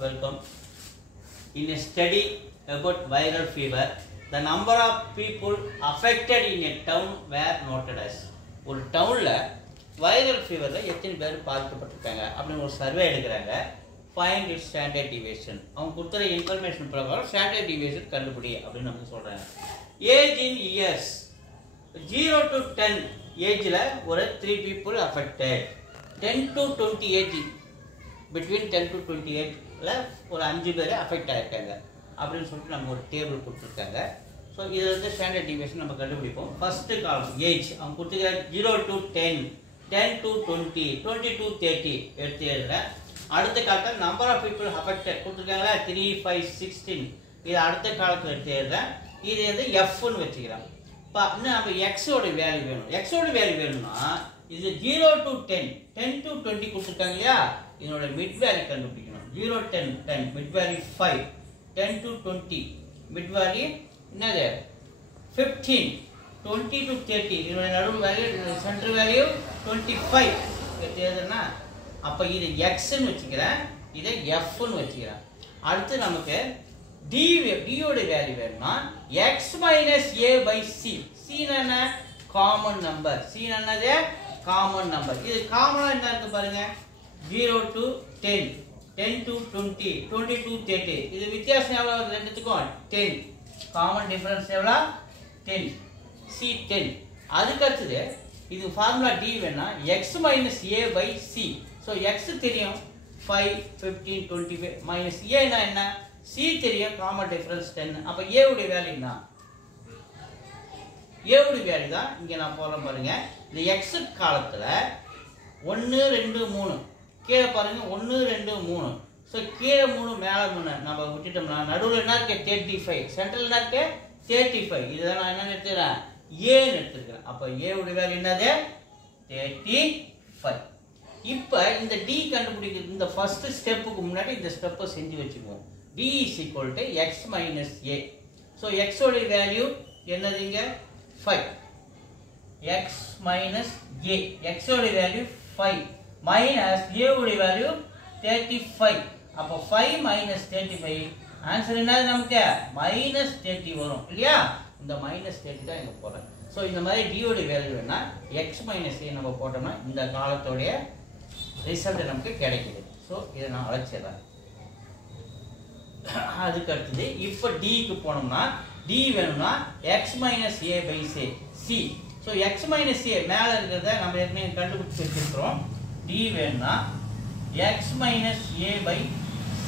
Welcome. In a study about viral fever, the number of people affected in a town were noted as. ஒரு டவுன்ல viral ஃபீவர்ல எத்தனை பேர் பாதிக்கப்பட்டிருக்காங்க அப்படின்னு ஒரு சர்வே எடுக்கிறாங்க. Find it standard deviation. அவங்க கொடுத்துற இன்ஃபர்மேஷன் பிரகாரம் ஸ்டாண்டர்ட் டிவியேஷன் கண்டுபிடி அப்படின்னு நமக்கு சொல்றாங்க. ஏஜ் இன் இயர்ஸ் 0 to 10 ஏஜ்ல ஒரு 3 people affected. 10 to 20 age between 10 to 28 ஒரு 5 பேர் அஃபெக்ட் ஆகிருக்காங்க அப்படின்னு சொல்லிட்டு நம்ம ஒரு டேபிள் கொடுத்துருக்காங்க. ஸோ இதில் வந்து ஸ்டாண்டர்ட் டிவியேஷன் நம்ம கண்டுபிடிப்போம். ஃபர்ஸ்ட்டு காலம் ஏஜ் அவங்க கொடுத்துருக்க 0 to 10, 10 to 20, 20 to 30 எடுத்து எழுதுறேன். அடுத்த காலத்தில் நம்பர் ஆஃப் பீப்புள் அஃபெக்டட் கொடுத்துருக்காங்களா 3, 5, 16 இது அடுத்த காலத்தில் எடுத்து எழுதுறேன். இது வந்து எஃப்னு வச்சுக்கிறேன். இப்போ இன்னும் நம்ம எக்ஸோட வேல்யூ வேணும். எக்ஸோட வேல்யூ வேணும்னா இது 0 to 10, 10 to 20 கொடுத்துருக்காங்க இல்லையா, இதனோட மிட் வேல்யூ கண்டுபிடிக்கணும். 0, 10, 10 mid value 5, 10 to 20 mid value என்னது 15, 20 to 30 இதனோட நடுவு வேல்யூ சென்டர் வேல்யூ 25 எடுத்துனா அப்போ இது எக்ஸ்ன்னு வச்சுக்கிறேன், இதை எஃப்னு வச்சுக்கிறேன். அடுத்து நமக்கு டியோட வேல்யூ வேணும்னா X minus A by c. என்ன காமன் நம்பர், சி என்னது காமன் நம்பர். இது காமனா என்ன இருக்கு பாருங்க, 0 to 10, 10 to 20, 20 to 30 இது வித்தியாசம் எவ்வளவு ரெண்டுத்துக்கும் 10. காமன் டிஃபரன்ஸ் எவ்வளோ 10, சி 10. அதுக்கு அடுத்தது இது ஃபார்முலா டி வேணா x minus A by C. So x தெரியும் 5, 15, 25 மைனஸ் ஏன்னா என்ன, சி தெரியும் காமன் டிஃபரன்ஸ் 10. அப்போ ஏவுடைய வேல்யூ என்ன, ஏவுடைய வேல்யூ தான் இங்கே நான் போகிறேன் பாருங்க. இந்த எக்ஸ் காலத்தில் 1, 2, 3 கீழே பாருங்க 1, 2, 3. ஸோ கீழே 3 மேலே 3 நம்ம விட்டுட்டோம்னா நடுவில் என்ன இருக்கு 35, சென்ட்ரல் என்ன இருக்கு 35. இதுதான் நான் என்ன எடுத்துக்கிறேன் ஏன்னு எடுத்துருக்கிறேன். அப்போ ஏவுடைய வேல்யூ என்னது 35. இப்போ இந்த டி கண்டுபிடிக்கிறது இந்த ஃபர்ஸ்ட் ஸ்டெப்புக்கு முன்னாடி இந்த ஸ்டெப்பை செஞ்சு வச்சுக்குவோம். T is equal to X minus A. So எக்ஸோடைய வேல்யூ என்னதுங்க 5, எக்ஸ் மைனஸ் ஏ. எக்ஸோடைய வேல்யூ 5 மைனஸ் ஏ உடைய வேல்யூ 35. அப்போ 5 மைனஸ் 35 ஆன்சர் என்னது நமக்கு மைனஸ் 30 வரும் இல்லையா. இந்த மைனஸ் 30 தான் இங்கே போடுறேன். ஸோ இந்த மாதிரி டியோடைய வேல்யூ வேணா எக்ஸ் மைனஸ் ஏ நம்ம போட்டோம்னா இந்த காலத்தோடைய ரிசல்ட் நமக்கு கிடைக்குது. ஸோ இதை நான் அழைச்சிடுறேன். அதுக்கு அடுத்தது இப்போ டிக்கு போனோம்னா டி வேணும்னா X minus A by C. So X minus A மேலே இருக்கிறத நம்ம ஏற்கனவே கண்டுபிடிச்சி வச்சிருக்கிறோம். டி வேணும்னா X minus A by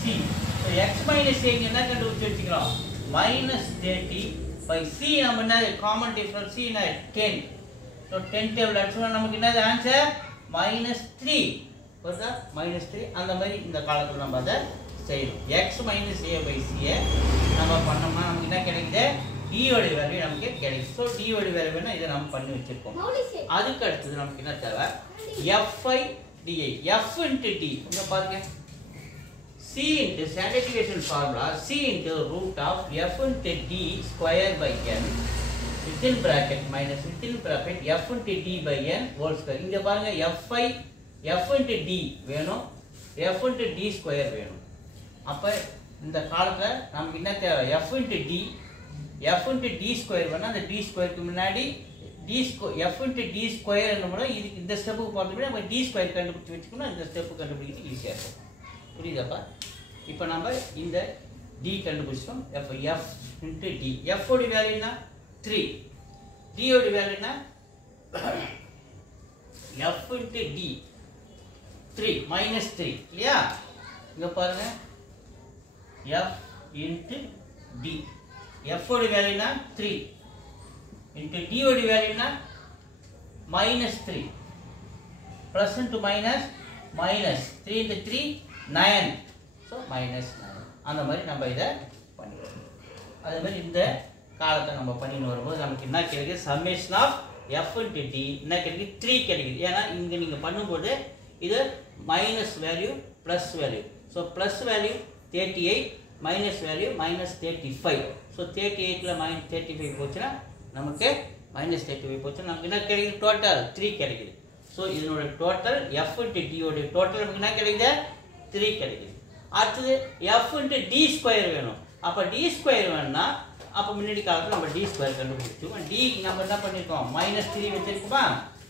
C. So X minus A என்ன கண்டுபிடிச்சி வச்சுக்கிறோம் மைனஸ் 30 பை சி. நம்ம என்ன காமன் டிஃபரன்ஸ் சி என்ன 10. ஸோ 10 டேபிள் அடிச்சோம்னா நமக்கு என்னது ஆன்சர் மைனஸ் 3 வருதா, மைனஸ் 3. அந்த மாதிரி இந்த காலத்தில் நம்ம அதை செய்யணும். எக்ஸ் மைனஸ் ஏ பை சியை நம்ம பண்ணோம்னா நமக்கு என்ன கிடைக்குது டியோட வேல்யூ நமக்கு கிடைக்கும். ஸோ டியோட வேல்யூ வேணா இதை நம்ம பண்ணி வச்சிருக்கோம். அதுக்கு அடுத்தது நமக்கு என்ன தேவை FI DI. F into d இங்க பாருங்க, c into standard deviation formula c into root of F into d square by n within bracket minus within bracket f into d by n whole square. இங்க பாருங்க FI f into d வேணும், f into d square வேணும். அப்போ இந்த காலத்தில் நமக்கு என்ன தேவை f into d, f into d square வேணா அந்த டி ஸ்கொயருக்கு முன்னாடி எஃப் இன்ட்டு டி ஸ்கொயர் என்ன இதுக்கு இந்த ஸ்டெப்புக்கு போகிறதுக்கு நம்ம டி ஸ்கொயர் கண்டுபிடிச்சி வச்சுக்கணும். இந்த ஸ்டெப்பு கண்டுபிடிக்கிறது ஈஸியாக இருக்கும். புரியுதாப்பா. இப்போ நம்ம இந்த டி கண்டுபிடிச்சோம். F F into T. எஃப்ஓட வேல்யூனா 3, டியோட வேல்யூனா எஃப் இன்ட்டு டி 3 மைனஸ் 3 இல்லையா. இங்கே பாருங்க எஃப் இன்ட்டு டி. எஃப்ஓட வேல்யூனா 3 இன்ட்டு டியோட வேல்யூனா minus 3. Plus into minus minus 3 into 3 9. So minus 9. அந்த மாதிரி நம்ம இதை பண்ணிடுவோம். அதே மாதிரி இந்த காலத்தை நம்ம பண்ணின்னு வரும்போது நமக்கு என்ன கிடைக்குது summation of F into T என்ன கிடைக்குது 3 கிடைக்குது. ஏன்னா இங்கே நீங்கள் பண்ணும்போது இது minus value plus value. So plus value 38 minus value minus 35. So 38ல் மைனஸ் 35 போச்சுன்னா நமக்கு மைனஸ் 35 போச்சுன்னா நமக்கு என்ன கிடைக்குது டோட்டல் 3 கிடைக்குது. ஸோ இதனோட டோட்டல் எஃப் இன்ட்டு டியோட டோட்டல் நமக்கு என்ன கிடைக்குது 3 கிடைக்குது. அடுத்தது f into d ஸ்கொயர் வேணும். அப்போ d ஸ்கொயர் வேணும்னா அப்போ முன்னாடி காலத்தில் நம்ம d ஸ்கொயர் கண்டுபிடிச்சோம். d நம்ம என்ன பண்ணியிருக்கோம் -3 வச்சிருக்கோமா?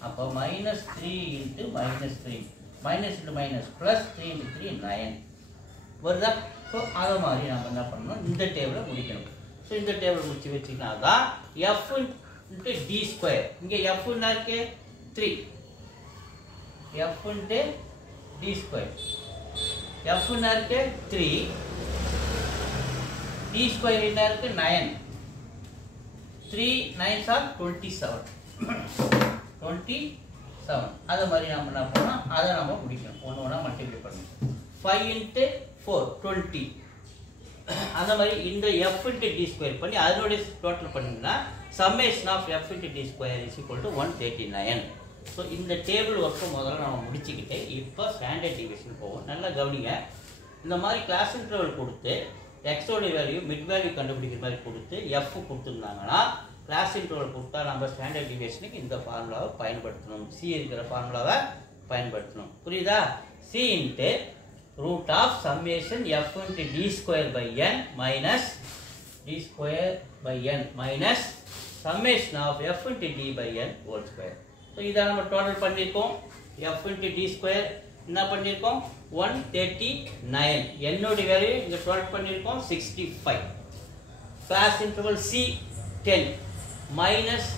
அப்போ -3 into -3 minus into minus plus 3 into 3 9 வருதா? ஸோ அதை மாதிரி நம்ம என்ன பண்ணணும், இந்த டேபிளை முடிக்கணும். ஸோ இந்த டேபிள் முடிச்சு வச்சுக்கினா தான் f into d ஸ்கொயர். இங்கே f என்ன இருக்கு 3, f into d square, f என்ன இருக்கு 3, d ஸ்கொயர் என்ன இருக்கு 9, 3 9s are 27. அதை மாதிரி நம்ம என்ன பண்ணோம், அதை நம்ம முடிக்கணும். ஒன்று ஒன்றா மல்டிப்ளை பண்ணணும். 5 into 4 20. அந்த மாதிரி இந்த f into d ஸ்கொயர் பண்ணி அதனுடைய டோட்டல் பண்ணிங்கன்னா summation of f into d square is equal to 139. So இந்த டேபிள் ஒர்க்கை முதல்ல நம்ம முடிச்சுக்கிட்டு இப்போ ஸ்டாண்டர்ட் டிவிஷன் போவோம். நல்லா கவனிங்க. இந்த மாதிரி கிளாஸ் இன்டர்வல் கொடுத்து எக்ஸோட வேல்யூ மிட் வேல்யூ கண்டுபிடிக்கிற மாதிரி கொடுத்து f கொடுத்துருந்தாங்கன்னா கிளாஸ் இன்டர்வல் கொடுத்தா நம்ம ஸ்டாண்டர்ட் டிவியேஷனுக்கு இந்த ஃபார்முலாவை பயன்படுத்தணும். சி இருக்கிற ஃபார்முலாவை பயன்படுத்தணும். புரியுதா? C into root of summation f into d square by n minus d square by n minus summation of f into d by n whole square. So இதை நம்ம டோட்டல் பண்ணியிருக்கோம். f into d ஸ்கொயர் என்ன பண்ணியிருக்கோம் 139. என்னோட value இங்கே total பண்ணியிருக்கோம் 65. Class interval c 10 minus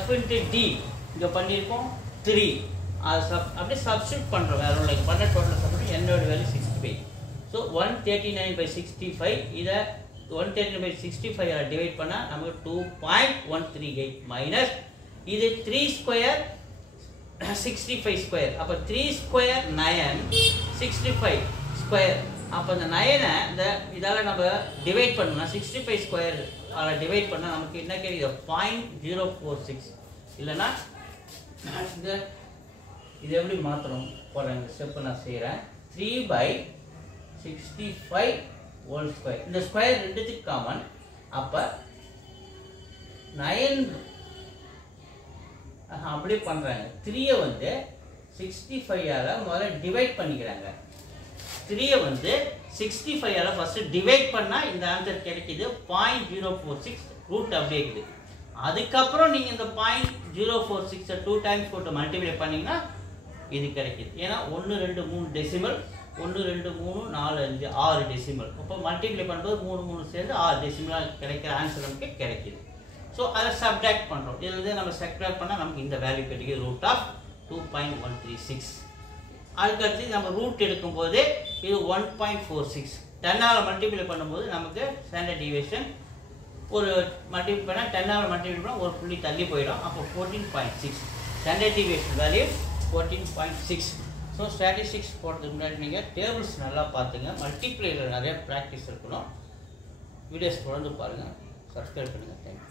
f into d இங்கே பண்ணியிருக்கோம் 3. அது அப்படியே சப்ஸ்டியூட் பண்ணுறோம். வேறு ஒன்று பண்ண டோட்டல் சப்ஸ்டியூட் என்னோட வேல்யூ 65. ஸோ 139/65 இதை 139/65 டிவைட் பண்ணால் நமக்கு 2.138 மைனஸ் இது 3 ஸ்கொயர் 65 ஸ்கொயர். அப்போ 3 ஸ்கொயர் 9 65 ஸ்கொயர். அப்போ இந்த 9 இந்த இதால் நம்ம டிவைட் பண்ணோம்னா 65 ஸ்கொயர் அதில் டிவைட் பண்ணால் நமக்கு என்ன கிடைக்குது 0.046. இல்லைன்னா இந்த இது எப்படி மாற்றணும் போகிற இந்த ஸ்டெப்பை நான் செய்கிறேன். 3/65 ஹோல் ஸ்கொயர். இந்த ஸ்கொயர் ரெண்டுத்துக்கு காமன். அப்போ 9 அப்படியே பண்ணுறாங்க. 3யை வந்து 65ஆல் முதல்ல டிவைட் பண்ணிக்கிறாங்க. 3யை வந்து 65ஆல் ஃபஸ்ட்டு டிவைட் பண்ணால் இந்த ஆன்சர் கிடைக்கிது 0.046. ரூட் அப்படியே இருக்குது. அதுக்கப்புறம் நீங்கள் இந்த 0.046 2 டைம்ஸ் போட்டு மல்டிப்ளை பண்ணிங்கன்னா இது கிடைக்கிது. ஏன்னா 1 2 3 டெசிமல் 1 2 3 4 5 6 டெசிமல். அப்போ மல்டிப்ளை பண்ணும்போது 3 3 சேர்ந்து 6 டெசிமலாக கிடைக்கிற ஆன்சர் நமக்கு கிடைக்கிது. ஸோ அதை சப்ட்ராக்ட் பண்ணுறோம். இதில் நம்ம சப்ட்ராக்ட் பண்ணால் நமக்கு இந்த வேல்யூ கிடைக்கிது ரூட் ஆஃப் 2.136. அதுக்கடுத்து நம்ம ரூட் எடுக்கும்போது இது 1.46. 10ஆல் மல்டிப்ளை பண்ணும்போது நமக்கு ஸ்டாண்டர்ட் டிவியேஷன் ஒரு மல்டிப்ளை பண்ணால் 10ஆல் மல்டிப்ளை பண்ணால் ஒரு புள்ளி தள்ளி போயிடும். அப்போ 14.6 standard deviation value 14.6. So statistics போடுறதுக்கு முன்னாடி நீங்கள் டேபிள்ஸ் நல்லா பார்த்துங்க. மல்டிப்ளையில் நிறைய ப்ராக்டிஸ் இருக்கணும். வீடியோஸ் தொடர்ந்து பாருங்கள். சப்ஸ்கிரைப் பண்ணுங்கள். தேங்க்யூ.